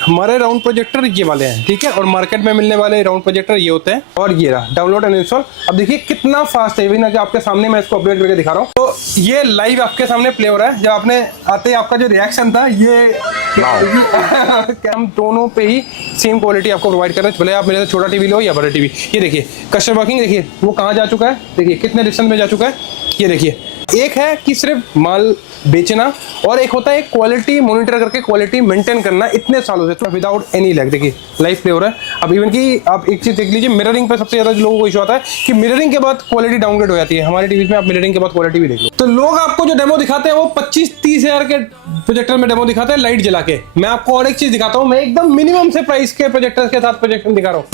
हमारे round projector ये वाले हैं, ठीक है, और मार्केट में मिलने वाले राउंड प्रोजेक्टर ये होते हैं। और ये रहा डाउनलोड एंड इंस्टॉल। अब देखिए कितना फास्ट है, ना कि आपके सामने मैं इसको अपडेट करके दिखा रहा हूँ। तो ये लाइव आपके सामने प्ले हो रहा है। जब आपने आते ही आपका जो रिएक्शन था ये हम दोनों पे ही सेम क्वालिटी आपको प्रोवाइड कर रहे हैं, भले आप मेरे से छोटा टीवी लो या बड़ा टीवी। ये देखिए कस्टमर वर्किंग, देखिए वो कहाँ जा चुका है, देखिए कितने डिस्टेंस में जा चुका है। ये देखिए एक है कि सिर्फ माल बेचना और एक होता है क्वालिटी मॉनिटर करके क्वालिटी मेंटेन करना इतने सालों से, तो विदाउट एनी लैग। देखिए लाइव प्ले हो रहा है। अब इवन कि आप एक चीज देख लीजिए, मिररिंग पे सबसे ज्यादा लोगों को इशू आता है कि मिररिंग के बाद क्वालिटी डाउनग्रेड हो जाती है। हमारे टीवी में आप मिररिंग के बाद क्वालिटी भी देख लो। तो लोग आपको जो डेमो दिखाते हैं वो 25-30 हजार के प्रोजेक्टर में डेमो दिखाते हैं लाइट जला के। मैं आपको और एक चीज दिखाता हूँ, मैं एकदम मिनिमम से प्राइस के प्रोजेक्टर के साथ प्रोजेक्शन दिखा रहा हूँ।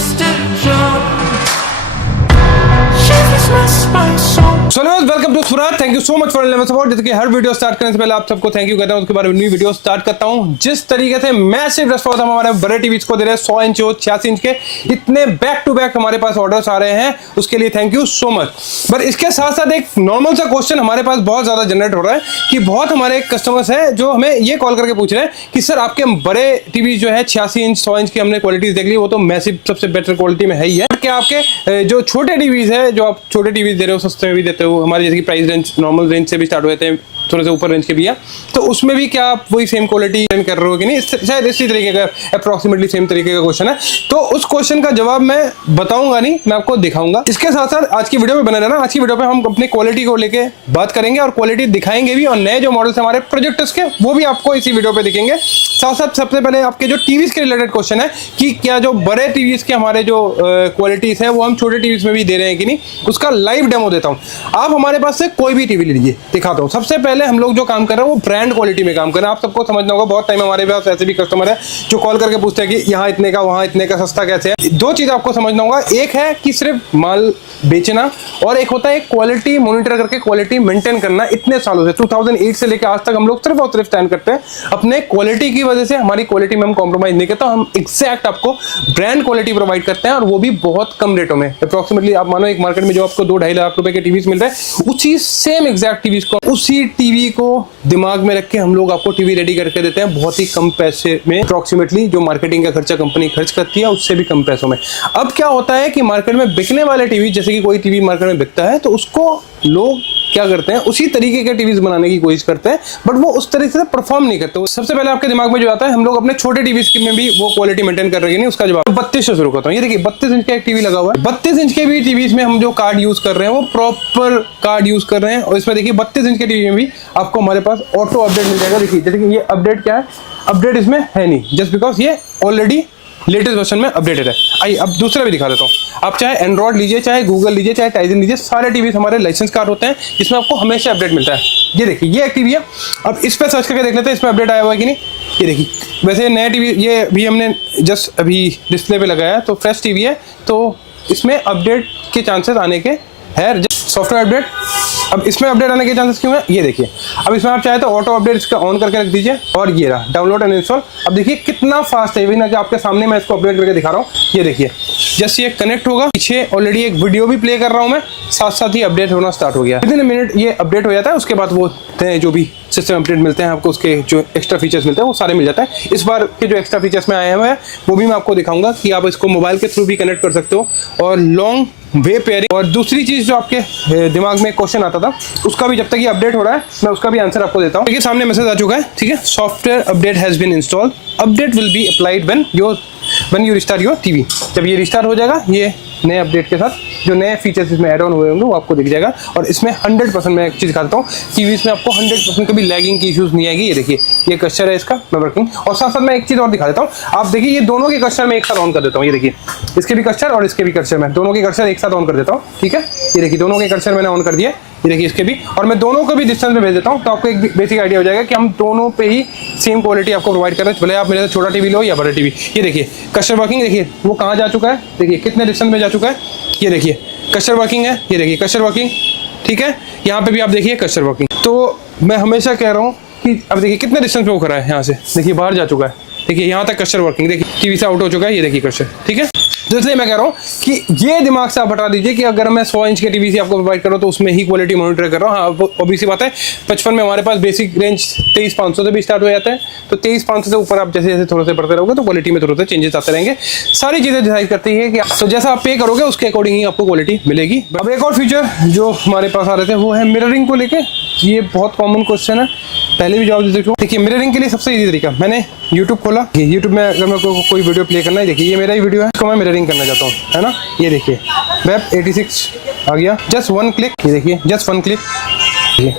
Welcome to Suraj, thank you so much for support. जैसे कि हर वीडियो स्टार्ट करने से पहले आप सबको थैंक यू कहता हूं, उसके बाद न्यू वीडियो स्टार्ट करता हूं। जिस तरीके से मैसिव रिस्पॉन्स हम हमारे बड़े टीवीज को दे रहे हैं, 100 इंच हो 86 इंच के, इतने बैक टू बैक हमारे पास ऑर्डर्स आ रहे हैं, उसके लिए थैंक यू सो मच। पर इसके साथ साथ एक नॉर्मल सा क्वेश्चन हमारे पास बहुत ज्यादा जनरेट हो रहा है कि बहुत हमारे कस्टमर्स हैं जो हमें ये कॉल करके पूछ रहे हैं कि सर आपके बड़े टीवी जो है 86 इंच 100 इंच की हमने क्वालिटीज देख ली, वो तो मैसिव सबसे बेटर क्वालिटी में है ही है, क्या आपके जो छोटे टीवीज है, जो आप छोटे टीवीज दे रहे हो, सस्ते में भी देते हो, हमारी जैसे कि प्राइस रेंज नॉर्मल रेंज से भी स्टार्ट होते हैं, थोड़े से ऊपर रेंज के भी है, तो उसमें भी क्या आप वही सेम क्वालिटी कर रहे हो कि नहीं? शायद इसी तरीके का अप्रोक्सीमेटली सेम तरीके का क्वेश्चन है। तो उस क्वेश्चन का जवाब मैं बताऊंगा नहीं, मैं आपको दिखाऊंगा। इसके साथ साथ आज की वीडियो में बने रहना। आज की वीडियो पे हम अपनी क्वालिटी को लेके बात करेंगे और क्वालिटी दिखाएंगे भी, और नए जो मॉडल्स हमारे प्रोजेक्टर्स के वो भी आपको इसी वीडियो पे दिखेंगे। साथ साथ सबसे पहले आपके जो टीवीज के रिलेटेड क्वेश्चन है कि क्या जो बड़े टीवीज के हमारे जो क्वालिटीज है वो हम छोटे टीवीज में भी दे रहे हैं कि नहीं, उसका लाइव डेमो देता हूँ। आप हमारे पास से कोई भी टीवी लीजिए, दिखाता हूँ। सबसे पहले हम लोग जो काम कर रहे हैं वो ब्रांड क्वालिटी में काम कर रहे हैं। आप सबको समझना होगा, बहुत टाइम हमारे पास ऐसे भी कस्टमर है जो कॉल करके पूछते हैं कि यहाँ इतने का वहाँ इतने का सस्ता कैसे है। दो चीज आपको समझना होगा, एक है कि सिर्फ माल बेचना और एक होता है क्वालिटी मॉनिटर करके क्वालिटी मेंटेन करना इतने सालों से। 2008 से लेकर आज तक हम लोग सिर्फ और सिर्फ स्टैंड करते हैं अपने क्वालिटी की वजह से। हमारी क्वालिटी में हम कॉम्प्रोमाइज नहीं करते, हम एग्जैक्ट आपको ब्रांड क्वालिटी प्रोवाइड करते हैं, और वो भी बहुत कम रेटों में। अप्रोक्सीमेटली आप मानो एक मार्केट में जो आपको 2-2.5 लाख रुपए के टीवीज मिल रहे हैं, उसी सेम एग्जैक्ट टीवीज को, उसी टीवी को दिमाग में रख के हम लोग आपको टीवी रेडी करके देते हैं बहुत ही कम पैसे में। अप्रोक्सीमेटली जो मार्केटिंग का खर्चा कंपनी खर्च करती है उससे भी कम पैसों में। अब क्या होता है कि मार्केट में बिकने वाले टीवी, जैसे कि कोई टीवी मार्केट में बिकता है तो उसको लोग क्या करते हैं, उसी तरीके के टीवीज बनाने की कोशिश करते हैं, बट वो उस तरीके से परफॉर्म नहीं करते। सबसे पहले आपके दिमाग में जो आता है, हम लोग अपने छोटे टीवीज में भी वो क्वालिटी मेंटेन कर रहे हैं नहीं, उसका जवाब 32 से शुरू करता हूँ। ये देखिए 32 इंच का एक टीवी लगा हुआ है। 32 इंच के भी टीवीज में हम जो कार्ड यूज कर रहे हैं वो प्रॉपर कार्ड यूज कर रहे हैं, और इसमें देखिए 32 इंच के टीवी में भी आपको हमारे पास ऑटो अपडेट मिल जाएगा। देखिए जैसे कि ये अपडेट क्या है, अपडेट इसमें है नहीं, जस्ट बिकॉज ये ऑलरेडी लेटेस्ट वर्जन में अपडेटेड है। आइए अब दूसरा भी दिखा देता हूँ। आप चाहे एंड्रॉइड लीजिए, चाहे गूगल लीजिए, चाहे टाइजन लीजिए, सारे टीवी हमारे लाइसेंस कार्ड होते हैं जिसमें आपको हमेशा अपडेट मिलता है। ये देखिए ये एक टीवी है। अब इस पर सर्च करके देख लेते हैं इसमें अपडेट आया हुआ है कि नहीं। ये देखिए वैसे नया टीवी, ये भी हमने जस्ट अभी डिस्प्ले पे लगाया, तो फ्रेश टीवी है, तो इसमें अपडेट के चांसेस आने के है। सॉफ्टवेयर अपडेट, अब इसमें अपडेट आने के चांसेस क्यों है, ये देखिए। अब इसमें आप चाहे तो ऑटो अपडेट इसका ऑन करके रख दीजिए, और ये रहा डाउनलोड एंड इंस्टॉल। अब देखिए कितना फास्ट है, ना कि आपके सामने मैं इसको अपडेट करके दिखा रहा हूँ। ये देखिए जस्ट ये कनेक्ट होगा, पीछे ऑलरेडी एक वीडियो भी प्ले कर रहा हूँ मैं, साथ साथ ही अपडेट होना स्टार्ट हो गया। विदिन मिनट ये अपडेट हो जाता है। उसके बाद वो जो भी सिस्टम अपडेट मिलते हैं आपको, उसके जो एक्स्ट्रा फीचर्स मिलते हैं वो सारे मिल जाते हैं। इस बार के जो एक्स्ट्रा फीचर्स में आए हुए हैं वो भी मैं आपको दिखाऊंगा कि आप इसको मोबाइल के थ्रू भी कनेक्ट कर सकते हो, और लॉन्ग वे पेयरिंग। और दूसरी चीज जो आपके दिमाग में क्वेश्चन आता था, उसका भी जब तक ये अपडेट हो रहा है मैं उसका भी आंसर आपको देता हूँ। देखिए सामने मैसेज आ चुका है, ठीक है। Software update has been installed, update will be applied when you restart your TV. जब ये रिस्टार्ट हो जाएगा, ये नए अपडेट के साथ जो नए फीचर्स इसमें ऐड ऑन हुए होंगे वो आपको दिख जाएगा। और इसमें 100% मैं एक चीज़ दिखाता हूँ, टीवीज में आपको 100% कभी लैगिंग की इश्यूज नहीं आएगी। ये देखिए ये कस्टर है इसका, मैं वर्किंग। और साथ साथ मैं एक चीज़ और दिखा देता हूँ। आप देखिए ये दोनों के कस्टर मैं एक साथ ऑन कर देता हूँ। ये देखिए इसके भी कस्टर और इसके भी कस्टर, मैं दोनों के कस्टर एक साथ ऑन कर देता हूँ, ठीक है। ये देखिए दोनों के कस्टर मैंने ऑन कर दिया, ये देखिए इसके भी, और मैं दोनों को भी डिस्टेंस में भेज देता हूँ, तो आपको एक बेसिक आइडिया हो जाएगा कि हम दोनों पे ही सेम क्वालिटी आपको प्रोवाइड कर रहे हैं, भले आप मेरे से छोटा टीवी लो या बड़ा टीवी। ये देखिए कस्टर वर्किंग, देखिए वो कहाँ जा चुका है, देखिए कितने डिस्टेंस में जा चुका है। ये देखिए कस्टर वर्किंग है, ये देखिए कस्टर वर्किंग, ठीक है। यहाँ पे भी आप देखिए कस्टर वर्किंग। तो मैं हमेशा कह रहा हूँ कि अब देखिए कितने डिस्टेंस पे वो खड़ा है, यहाँ से देखिए बाहर जा चुका है, देखिए यहाँ तक कस्टर वर्किंग, देखिए टीवी से आउट हो चुका है, ये देखिए कस्टर, ठीक है। तो इसलिए मैं कह रहा हूँ कि ये दिमाग से आप हटा दीजिए कि अगर मैं 100 इंच के टीवी से आपको प्रोवाइड कर रहा हूँ तो उसमें ही क्वालिटी मॉनिटर कर रहा हूँ। हाँ, ऑब्वियसली बात है 55 में हमारे पास बेसिक रेंज 23,500 से भी स्टार्ट हो जाता है, तो 23,500 से ऊपर आप जैसे जैसे थोड़े से बढ़ते रहोगे तो क्वालिटी में थोड़े से चेंजेस आते रहेंगे। सारी चीजें डिसाइड करती है कि तो जैसा आप पे करोगे उसके अकॉर्डिंग ही आपको क्वालिटी मिलेगी। अब एक और फीचर जो हमारे पास आ रहे थे वो है मिररिंग को लेके। ये बहुत कॉमन क्वेश्चन है, पहले भी जवाब दे चुका हूं। देखिए मिररिंग के लिए सबसे इजी तरीका, मैंने YouTube खोला, YouTube में अगर मैं कोई वीडियो प्ले करना है, देखिए ये मेरा ही वीडियो है, इसको मैं मिररिंग करना चाहता हूँ, है ना, ये देखिए वेब 86 आ गया, जस्ट वन क्लिक, ये देखिए जस्ट वन क्लिक, ये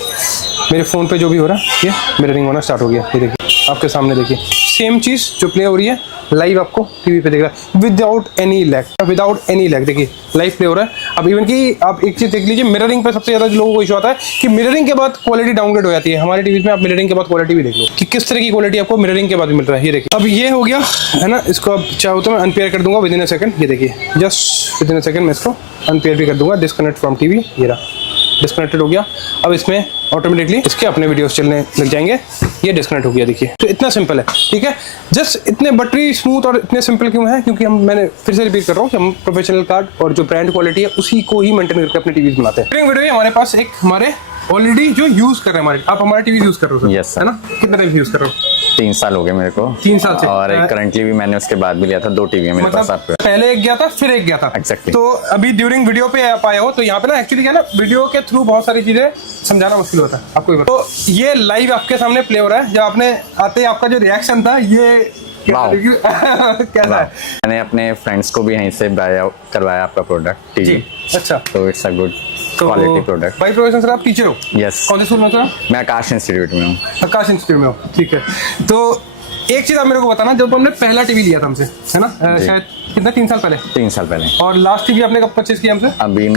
मेरे फ़ोन पे जो भी हो रहा है ये मिररिंग होना स्टार्ट हो गया। ये देखिए आपके सामने देखिए सेम चीज़ जो प्ले हो रही है लाइव आपको टीवी पे देख रहा है विदाउट एनी लैग, देखिए लाइव प्ले हो रहा है। अब इवन कि आप एक चीज़ देख लीजिए, मिररिंग पे सबसे ज़्यादा लोगों को इशू आता है कि मिररिंग के बाद क्वालिटी डाउनग्रेड हो जाती है। हमारे टीवी में आप मिररिंग के बाद क्वालिटी भी देख लो कि किस तरह की क्वालिटी आपको मिररिंग के बाद भी मिल रहा है। ये देखिए अब ये हो गया है ना, इसको अब चाहो तो मैं अनपेयर कर दूंगा विदिन अ सेकंड। ये देखिए जस्ट विदिन अ सेकंड मैं इसको अनपेयर भी कर दूंगा, डिस्कनेक्ट फ्रॉम टीवी, ये रहा डिस्कनेक्टेड हो गया। अब इसमें ऑटोमेटिकली इसके अपने वीडियोस चलने लग जाएंगे, ये डिस्कनेक्ट हो गया। देखिए तो इतना सिंपल है, ठीक है। जस्ट इतने बटरी स्मूथ और इतने सिंपल क्यों है, क्योंकि मैंने फिर से रिपीट कर रहा हूँ कि हम प्रोफेशनल कार्ड और जो ब्रांड क्वालिटी है उसी को ही मेंटेन करके अपने टीवी बनाते हैं। वीडियो हमारे पास एक हमारे ऑलरेडी जो यूज कर रहे हैं हमारे, आप हमारे टीवी यूज कर रहे हो यस है ना, कितने टाइम यूज कर रहे हो? 3 साल हो गए मेरे को। 3 साल से? और करंटली भी मैंने उसके बाद भी लिया था, 2 टीवी है मेरे पास। आपको पहले एक गया था फिर एक गया था। Exactly. तो अभी ड्यूरिंग वीडियो पे आप आए हो तो यहाँ पे ना एक्चुअली क्या ना, वीडियो के थ्रू बहुत सारी चीजें समझाना मुश्किल होता है आपको। तो ये लाइव आपके सामने प्ले हो रहा है, जब आपने आते ही आपका जो रिएक्शन था ये कैसा है? मैंने अपने फ्रेंड्स को भी यहीं से बाय करवाया आपका प्रोडक्ट टीवी। अच्छा, तो it's a good quality product. By profession sir आप टीचर हो? यस। कौन से स्कूल में सर? मैं आकाश इंस्टीट्यूट में हूँ। आकाश इंस्टीट्यूट में हो, ठीक है। तो एक चीज आप मेरे को बताना, जब हमने पहला टीवी लिया था हमसे, है ना, शायद कितना 3 साल पहले? 3 साल पहले। और लास्ट टीवी आपने कब परचेज किया हमसे? अभी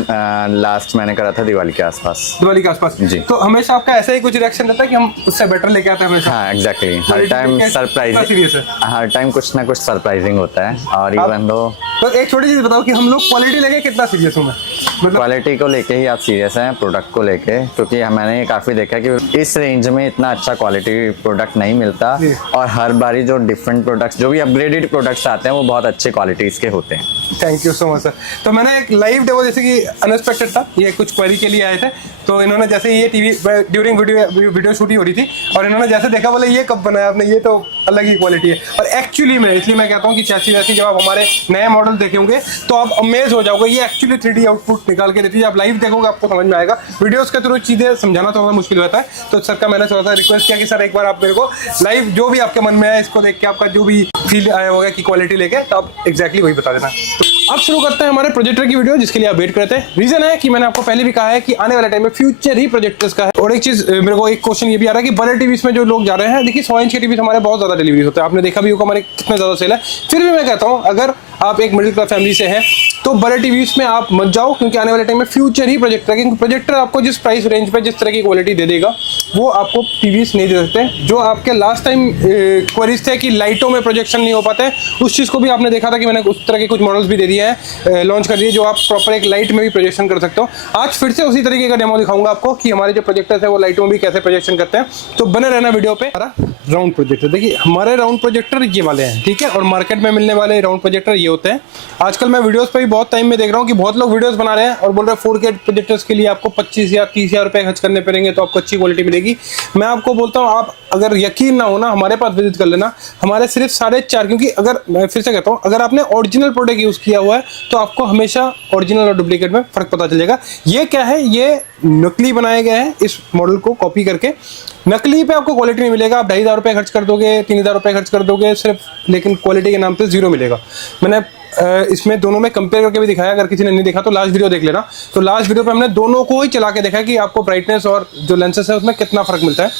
लास्ट मैंने करा था दिवाली के आसपास। दिवाली के आसपास जी। तो हमेशा आपका ऐसा ही कुछ रिएक्शन रहता है कि हम उससे बेटर लेके आते हैं हमेशा? हाँ एग्जैक्टली, हर टाइम सरप्राइजिंग, हर टाइम कुछ ना कुछ सरप्राइजिंग होता है। और इवन दो तो एक छोटी चीज बताओ कि हम लोग क्वालिटी लेके कितना सीरियस हूँ मैं, मतलब क्वालिटी को लेके ही आप सीरियस हैं, प्रोडक्ट को लेके, क्योंकि मैंने ये काफ़ी देखा है कि इस रेंज में इतना अच्छा क्वालिटी प्रोडक्ट नहीं मिलता। और हर बारी जो डिफरेंट प्रोडक्ट्स, जो भी अपग्रेडेड प्रोडक्ट्स आते हैं वो बहुत अच्छे क्वालिटीज के होते हैं। Thank you so much sir. तो मैंने एक लाइव डेमो, जैसे कि अनएक्सपेक्टेड था, ये कुछ क्वेरी के लिए आए थे, तो इन्होंने जैसे ये टीवी ड्यूरिंग वीडियो शूट ही हो रही थी और इन्होंने जैसे देखा, बोले ये कब बनाया आपने, ये तो अलग ही क्वालिटी है। और एक्चुअली में इसलिए मैं कहता हूँ कि चैसी वैसी जब आप हमारे नए मॉडल देखेंगे तो आप अमेज हो जाओगे, ये एक्चुअली 3D आउटपुट निकाल के देती है। आप लाइव देखोगे आपको समझ में आएगा। वीडियोस के थ्रू चीजें समझाना थोड़ा मुश्किल होता है, तो सर का मैंने थोड़ा सा रिक्वेस्ट किया कि सर एक बार आप मेरे को लाइव जो भी आपके मन में है, इसको देख के आपका जो भी फील आया होगा कि क्वालिटी लेके, तो आप एग्जैक्टली वही बता देना। तो अब शुरू करते हैं हमारे प्रोजेक्टर की वीडियो, जिसके लिए आप वेट करते हैं। रीजन है कि मैंने आपको पहले भी कहा है कि आने वाले टाइम में फ्यूचर ही प्रोजेक्टर्स का है। और एक चीज मेरे को एक क्वेश्चन ये भी आ रहा है कि बड़े टीवीज में जो लोग जा रहे हैं, देखिए 100 इंच के टीवी हमारे बहुत ज्यादा डिलीवरी होता है, आपने देखा भी होगा हमारे कितना ज्यादा सेल है। फिर भी मैं कहता हूँ अगर आप एक मिडिल क्लास फैमिली से हैं तो बड़े टीवीज में आप मत जाओ, क्योंकि आने वाले टाइम में फ्यूचर ही प्रोजेक्टर है। क्योंकि प्रोजेक्टर आपको जिस प्राइस रेंज पे जिस तरह की क्वालिटी दे देगा वो आपको टीवीज नहीं दे सकते। जो आपके लास्ट टाइम क्वेरीज थे कि लाइटों में प्रोजेक्शन नहीं हो पाते, उस चीज़ को भी आपने देखा था कि मैंने उस तरह के कुछ मॉडल्स भी दे दिए हैं, लॉन्च कर दिए, जो आप प्रॉपर एक लाइट में भी प्रोजेक्शन कर सकते हो। आज फिर से उसी तरीके का डेमो दिखाऊंगा आपको कि हमारे जो प्रोजेक्टर है वो लाइटों में भी कैसे प्रोजेक्शन करते हैं। तो बने रहना वीडियो पे। राउंड प्रोजेक्टर, देखिए हमारे राउंड प्रोजेक्टर ये वाले हैं, ठीक है, और मार्केट में मिलने वाले राउंड प्रोजेक्टर ये होते हैं। आजकल मैं वीडियोस पे भी बहुत टाइम में देख रहा हूँ कि बहुत लोग वीडियोस बना रहे हैं और बोल रहे हैं 4K प्रोजेक्टर्स के लिए आपको 25 या 30,000 रुपए खर्च करने पड़ेंगे तो आपको अच्छी क्वालिटी मिलेगी। मैं आपको बोलता हूँ, आप अगर यकीन ना हो ना, हमारे पास विजिट कर लेना। हमारे सिर्फ 4.5, क्योंकि अगर मैं फिर से कहता हूँ, अगर आपने ओरिजिनल प्रोडक्ट यूज किया हुआ है तो आपको हमेशा ओरिजिनल और डुप्लीकेट में फर्क पता चलेगा। ये क्या है, ये नकली बनाए गए हैं, इस मॉडल को कॉपी करके। नकली पे आपको क्वालिटी नहीं मिलेगा, आप 2,500 रुपए खर्च कर दोगे, 3,000 रुपए खर्च कर दोगे सिर्फ, लेकिन क्वालिटी के नाम पे 0 मिलेगा। मैंने इसमें दोनों में कंपेयर करके भी दिखाया, अगर किसी ने नहीं देखा तो लास्ट वीडियो देख लेना। तो लास्ट वीडियो पे हमने दोनों को ही चला के देखा कि आपको ब्राइटनेस और जो लेंसेस है उसमें कितना फर्क मिलता है।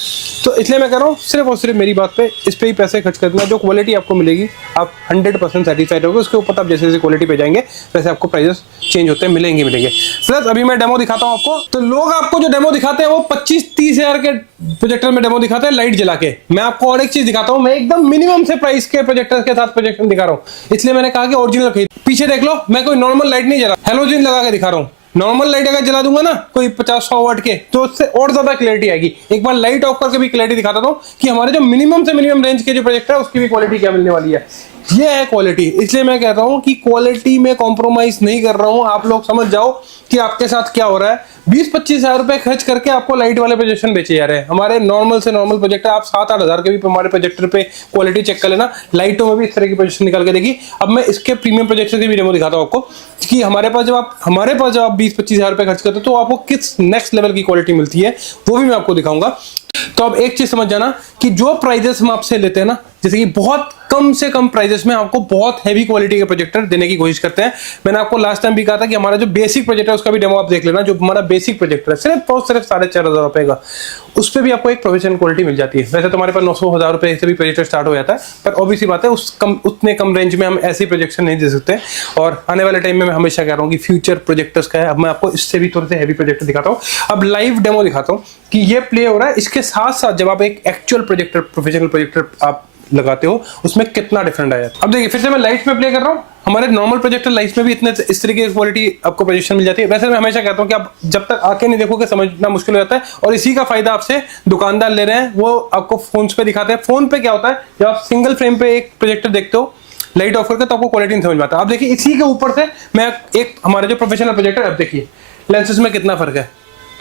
तो इसलिए मैं कह रहा हूँ सिर्फ और सिर्फ मेरी बात पे, इस पे ही पैसे खर्च करना। जो क्वालिटी आपको मिलेगी आप 100% सेटिस्फाइड होगे। उसके ऊपर आप जैसे जैसे क्वालिटी पे जाएंगे वैसे आपको प्राइसेस चेंज होते हैं, मिलेंगे। प्लस अभी मैं डेमो दिखाता हूँ आपको, तो लोग आपको जो डेमो दिखाते हैं वो 25-30 हज़ार के प्रोजेक्टर में डेमो दिखाते हैं लाइट जला के। मैं आपको और एक चीज दिखाता हूँ, मैं एकदम मिनिमम से प्राइस के प्रोजेक्टर के साथ प्रोजेक्शन दिखा रहा हूँ। इसलिए मैंने कहा कि ओरिजिनल खरीद। पीछे देख लो, मैं कोई नॉर्मल लाइट नहीं जला, हेलोजन लगा के दिखा रहा हूँ। नॉर्मल लाइट अगर जला दूंगा ना कोई 50-100 वाट के, तो उससे और ज्यादा क्लैरिटी आएगी। एक बार लाइट ऑफ करके भी क्लैरिटी दिखाता हूँ कि हमारे जो मिनिमम से मिनिमम रेंज के जो प्रोजेक्टर है उसकी भी क्वालिटी क्या मिलने वाली है। ये है क्वालिटी। इसलिए मैं कह रहा हूं कि क्वालिटी में कॉम्प्रोमाइज नहीं कर रहा हूं। आप लोग समझ जाओ कि आपके साथ क्या हो रहा है। 20-25 हजार रुपए खर्च करके आपको लाइट वाले प्रोजेक्शन बेचे जा रहे हैं। हमारे नॉर्मल से नॉर्मल प्रोजेक्टर आप 7-8 हजार के भी हमारे प्रोजेक्टर पे क्वालिटी चेक कर लेना, लाइटों में भी इस तरह की प्रोजेक्शन निकाल के देगी। अब मैं इसके प्रीमियम प्रोजेक्टर की भी डेमो दिखाता हूं आपको कि हमारे पास जब आप 20-25 हजार रुपए खर्च करते हो तो आपको किस नेक्स्ट लेवल की क्वालिटी मिलती है, वो भी मैं आपको दिखाऊंगा। तो अब एक चीज समझ जाना कि जो प्राइजेस हम आपसे लेते हैं ना, जैसे कि बहुत कम से कम प्राइजेस में आपको बहुत हैवी क्वालिटी के प्रोजेक्टर देने की कोशिश करते हैं। मैंने आपको लास्ट टाइम भी कहा था कि हमारा जो बेसिक प्रोजेक्टर है उसका भी डेमो आप देख लेना। जो हमारा बेसिक प्रोजेक्टर है सिर्फ 4,500 रुपए का, उस पर भी आपको एक प्रोफेशनल क्वालिटी मिल जाती है। वैसे तो हमारे पास 900-1000 रुपए से भी प्रोजेक्टर स्टार्ट हो जाता है, पर ऑब्वियसली बात है उतने कम रेंज में हम ऐसी प्रोजेक्शन नहीं दे सकते। और आने वाले टाइम में मैं हमेशा कह रहा हूँ कि फ्यूचर प्रोजेक्टर्स का है। अब मैं आपको इससे भी थोड़े से हैवी प्रोजेक्टर दिखाता हूँ। अब लाइव डेमो दिखाता हूँ कि ये प्ले हो रहा है। इसके साथ साथ जब आप एक एक्चुअल प्रोजेक्टर, प्रोफेशनल प्रोजेक्टर आप लगाते हो, उसमें कितना डिफरेंट आया। अब देखिए फिर से मैं लाइट में प्ले कर रहा हूँ। हमारे नॉर्मल प्रोजेक्टर लाइट में भी इस तरीके की क्वालिटी आपको प्रोजेक्शन मिल जाती है। वैसे मैं हमेशा कहता हूँ कि आप जब तक आके नहीं देखोगे समझना मुश्किल हो जाता है, और इसी का फायदा आपसे दुकानदार ले रहे हैं। वो आपको फोन पे दिखाते हैं। फोन पे क्या होता है, जब आप सिंगल फ्रेम पे एक प्रोजेक्टर देखते हो लाइट ऑफ करके, तो आपको क्वालिटी नहीं समझ में आता। आप देखिए इसी के ऊपर से मैं एक हमारे जो प्रोफेशनल प्रोजेक्टर, अब देखिए लेंसेज में कितना फर्क है।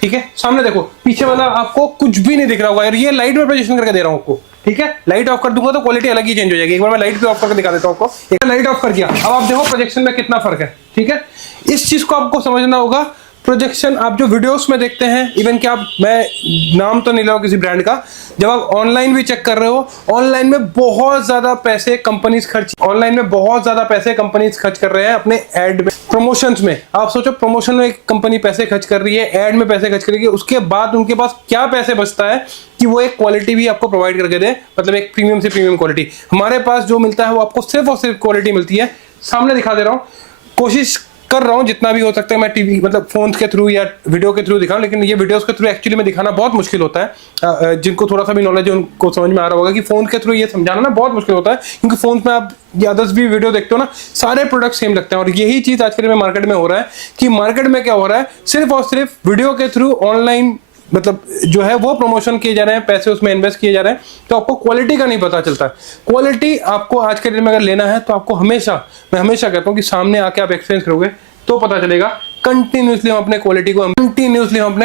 ठीक है, सामने देखो, पीछे वाला आपको कुछ भी नहीं दिख रहा होगा, और ये लाइट में प्रोजेक्शन करके दे रहा हूं आपको। ठीक है, लाइट ऑफ कर दूंगा तो क्वालिटी अलग ही चेंज हो जाएगी। एक बार मैं लाइट भी ऑफ करके दिखा देता हूं आपको। एक लाइट ऑफ कर दिया, अब आप देखो प्रोजेक्शन में कितना फर्क है। ठीक है, इस चीज को आपको समझना होगा। प्रोजेक्शन आप जो वीडियोस में देखते हैं, इवन कि आप, मैं नाम तो नहीं ले रहा हूं किसी ब्रांड का, जब आप ऑनलाइन भी चेक कर रहे हो, ऑनलाइन में बहुत ज्यादा पैसे कंपनीज खर्च कर रहे हैं अपने एड में, प्रमोशंस में। आप सोचो प्रमोशन में एक कंपनी पैसे खर्च कर रही है, एड में पैसे खर्च करेगी, उसके बाद उनके पास क्या पैसे बचता है कि वो एक क्वालिटी भी आपको प्रोवाइड करके दे, मतलब एक प्रीमियम से प्रीमियम क्वालिटी। हमारे पास जो मिलता है वो आपको सिर्फ और सिर्फ क्वालिटी मिलती है। सामने दिखा दे रहा हूँ, कोशिश कर रहा हूं जितना भी हो सकता है मैं टीवी, मतलब फोन के थ्रू या वीडियो के थ्रू दिखाऊं, लेकिन ये वीडियोस के थ्रू एक्चुअली में दिखाना बहुत मुश्किल होता है। जिनको थोड़ा सा भी नॉलेज है उनको समझ में आ रहा होगा कि फोन के थ्रू ये समझाना ना बहुत मुश्किल होता है, क्योंकि फोन में आप या अदर्स भी वीडियो देखते हो ना, सारे प्रोडक्ट सेम लगते हैं। और यही चीज आजकल में मार्केट में हो रहा है कि मार्केट में क्या हो रहा है, सिर्फ और सिर्फ वीडियो के थ्रू ऑनलाइन मतलब जो है वो प्रमोशन किए जा रहे हैं, पैसे उसमें इन्वेस्ट किए जा रहे हैं, तो आपको क्वालिटी का नहीं पता चलता। क्वालिटी आपको आज के दिन में अगर लेना है तो आपको हमेशा, मैं हमेशा कहता हूं कि सामने आके आप एक्सपीरियंस करोगे तो पता चलेगा। कंटिन्यूसली हम अपने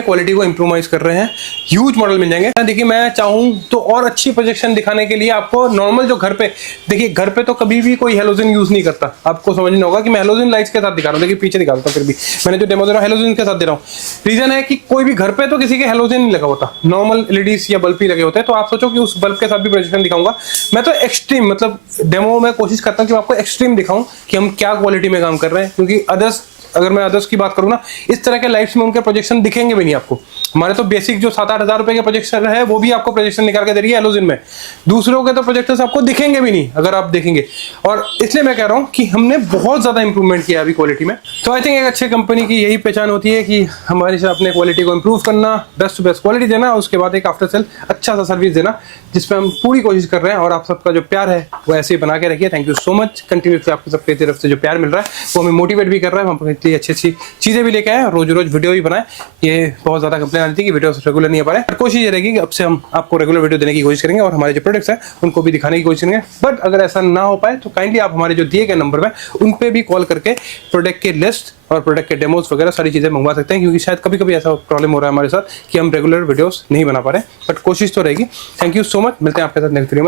क्वालिटी को इंप्रूवाइज कर रहे हैं। ह्यूज मॉडल मिल जाएंगे। देखिए मैं चाहूं तो और अच्छी प्रोजेक्शन दिखाने के लिए आपको नॉर्मल जो घर पे, देखिए घर पे तो कभी भी कोई हेलोजन यूज नहीं करता। आपको समझना होगा कि मैं हेलोजन लाइट्स के साथ दिखा रहा हूं। देखिए पीछे दिखा देता हूं, फिर भी मैंने जो डेमो दे रहा हूं हेलोजन के साथ दे रहा हूं। रीजन है कि कोई भी घर पे तो किसी के हेलोजन नहीं लगा होता, नॉर्मल एलईडीज या बल्ब ही लगे होते हैं। तो आप सोचो कि उस बल्ब के साथ भी प्रोजेक्शन दिखाऊंगा। मैं तो एक्सट्रीम, मतलब डेमो में कोशिश करता हूं कि मैं आपको एक्सट्रीम दिखाऊं कि हम क्या क्वालिटी में काम कर रहे हैं, क्योंकि अगर मैं अदर्स की बात करूं ना, इस तरह के लाइट्स में उनके प्रोजेक्शन दिखेंगे भी नहीं आपको। हमारे तो बेसिक जो 7-8 हजार रुपए के प्रोजेक्टर है वो भी आपको प्रोजेक्शन निकाल के दे रही है हेलोजन में। दूसरों के तो प्रोजेक्टर्स आपको दिखेंगे भी नहीं अगर आप देखेंगे। और इसलिए मैं कह रहा हूं कि हमने बहुत ज्यादा इंप्रूवमेंट किया अभी क्वालिटी में। तो आई थिंक एक अच्छे कंपनी की यही पहचान होती है कि हमारे से अपने क्वालिटी को इंप्रूव करना, बेस्ट टू बेस्ट क्वालिटी देना, उसके बाद एक आफ्टर सेल अच्छा सा सर्विस देना, जिसपे हम पूरी कोशिश कर रहे हैं। और आप सबका जो प्यार है वो ऐसे ही बना के रखिए। Thank you so much. Continuously आपको सबकी तरफ से जो प्यार मिल रहा है वो हमें मोटिवेट भी कर रहा है। हम इतनी अच्छी अच्छी चीजें भी लेके आए, रोज रोज वीडियो भी बनाए। ये बहुत ज्यादा कंप्लेन आती थी कि वीडियो रेगुलर नहीं आ पा रहे, पर कोशिश ये रहेगी कि अब से हम आपको रेगुलर वीडियो देने की कोशिश करेंगे और हमारे जो प्रोडक्ट्स हैं उनको भी दिखाने की कोशिश करेंगे। बट अगर ऐसा ना हो पाए तो काइंडली आप हमारे जो दिए गए नंबर में उन पे भी कॉल करके प्रोडक्ट के लिस्ट और प्रोडक्ट के डेमोज वगैरह सारी चीजें मंगवा सकते हैं, क्योंकि शायद कभी कभी ऐसा प्रॉब्लम हो रहा है हमारे साथ कि हम रेगुलर वीडियोस नहीं बना पा रहे, बट कोशिश तो रहेगी। Thank you so much. मिलते हैं आपके साथ नेक्स्ट वीडियो में।